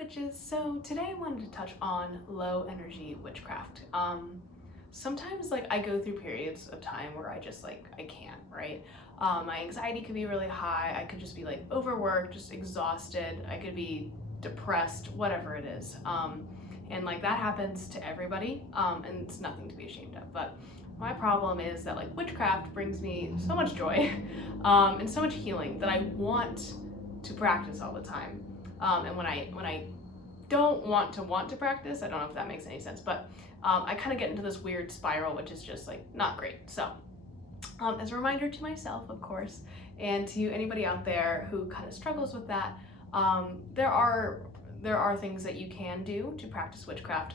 witches. So today I wanted to touch on low energy witchcraft. Sometimes I go through periods of time where I just I can't, right? My anxiety could be really high. I could just be overworked, just exhausted. I could be depressed, whatever it is. And that happens to everybody. And it's nothing to be ashamed of. But my problem is that witchcraft brings me so much joy and so much healing that I want to practice all the time. And when I don't want to practice, I don't know if that makes any sense, but I kind of get into this weird spiral, which is just not great. So as a reminder to myself, of course, and to anybody out there who kind of struggles with that, there are things that you can do to practice witchcraft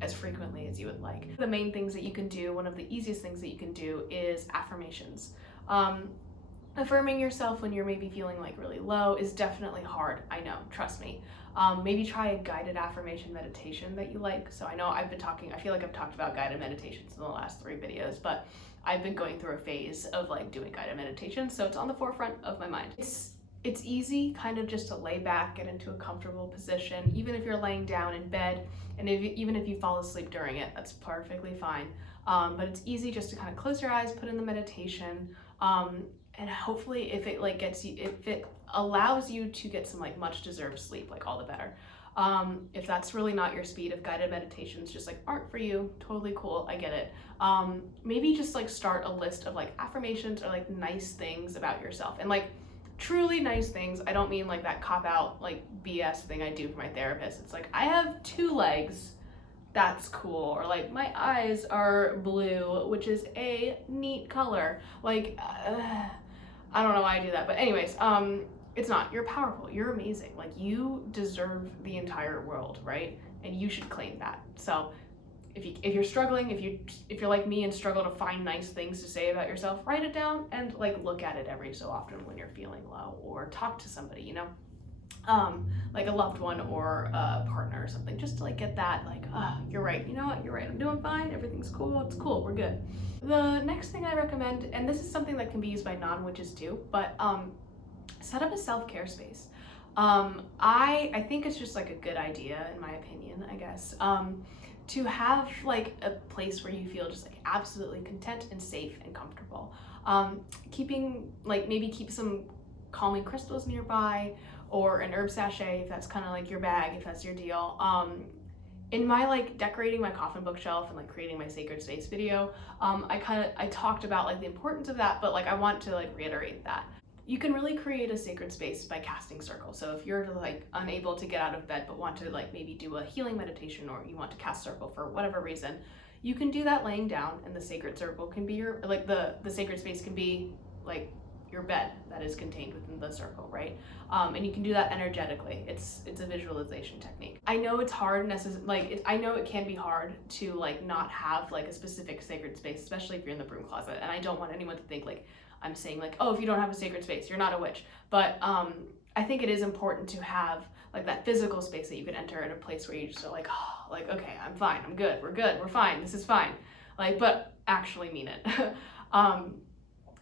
as frequently as you would like. The main things that you can do, one of the easiest things that you can do, is affirmations. Affirming yourself when you're maybe feeling really low is definitely hard. I know, trust me. Maybe try a guided affirmation meditation that you like. So I know I feel like I've talked about guided meditations in the last 3 videos, but I've been going through a phase of doing guided meditations, so it's on the forefront of my mind. It's easy kind of just to lay back, get into a comfortable position, even if you're laying down in bed, and even if you fall asleep during it, that's perfectly fine. But it's easy just to kind of close your eyes, put in the meditation, and hopefully if it allows you to get some much deserved sleep, all the better. If that's really not your speed, if guided meditations just aren't for you, totally cool, I get it. Maybe just start a list of affirmations or nice things about yourself, and truly nice things. I don't mean that cop out BS thing I do for my therapist. It's I have 2 legs, that's cool, or my eyes are blue, which is a neat color. I don't know why I do that, but anyways, it's not. You're powerful, you're amazing, you deserve the entire world, right? And you should claim that. So if you're struggling, if you're like me and struggle to find nice things to say about yourself, write it down and look at it every so often when you're feeling low, or talk to somebody, like a loved one or a partner or something, just to get that you're right, you know what, you're right, I'm doing fine, everything's cool, it's cool, we're good. The next thing I recommend, and this is something that can be used by non-witches too, but set up a self-care space. I think it's just a good idea, in my opinion, I guess, to have a place where you feel just absolutely content and safe and comfortable. Maybe keep some calming crystals nearby, or an herb sachet if that's kind of your bag, if that's your deal. In my decorating my coffin bookshelf and creating my sacred space video, I talked about the importance of that, but I want to reiterate that you can really create a sacred space by casting circles. So if you're unable to get out of bed but want to maybe do a healing meditation, or you want to cast circle for whatever reason, you can do that laying down, and the sacred circle can be your the sacred space can be your bed that is contained within the circle, right? And you can do that energetically. It's a visualization technique. I know it's hard, I know it can be hard to not have a specific sacred space, especially if you're in the broom closet. And I don't want anyone to think I'm saying oh, if you don't have a sacred space, you're not a witch. But I think it is important to have that physical space that you can enter, in a place where you just are oh, okay, I'm fine, I'm good, we're fine, this is fine. But actually mean it.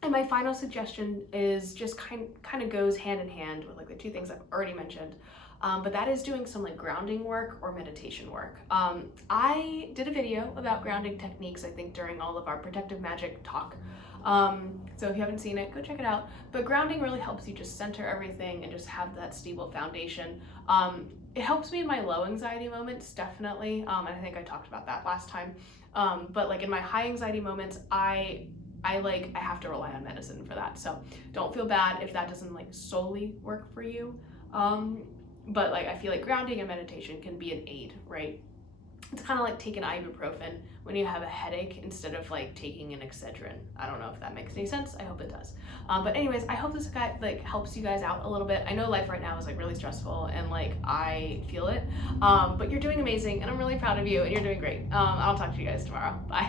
And my final suggestion is just kind of goes hand in hand with the 2 things I've already mentioned, but that is doing some grounding work or meditation work. I did a video about grounding techniques, I think, during all of our Protective Magic talk. So if you haven't seen it, go check it out. But grounding really helps you just center everything and just have that stable foundation. It helps me in my low anxiety moments, definitely, and I think I talked about that last time. But in my high anxiety moments, I have to rely on medicine for that. So don't feel bad if that doesn't solely work for you. But I feel grounding and meditation can be an aid, right? It's kind of taking ibuprofen when you have a headache instead of taking an Excedrin. I don't know if that makes any sense. I hope it does. But anyways, I hope this helps you guys out a little bit. I know life right now is really stressful, and I feel it. But you're doing amazing, and I'm really proud of you, and you're doing great. I'll talk to you guys tomorrow. Bye.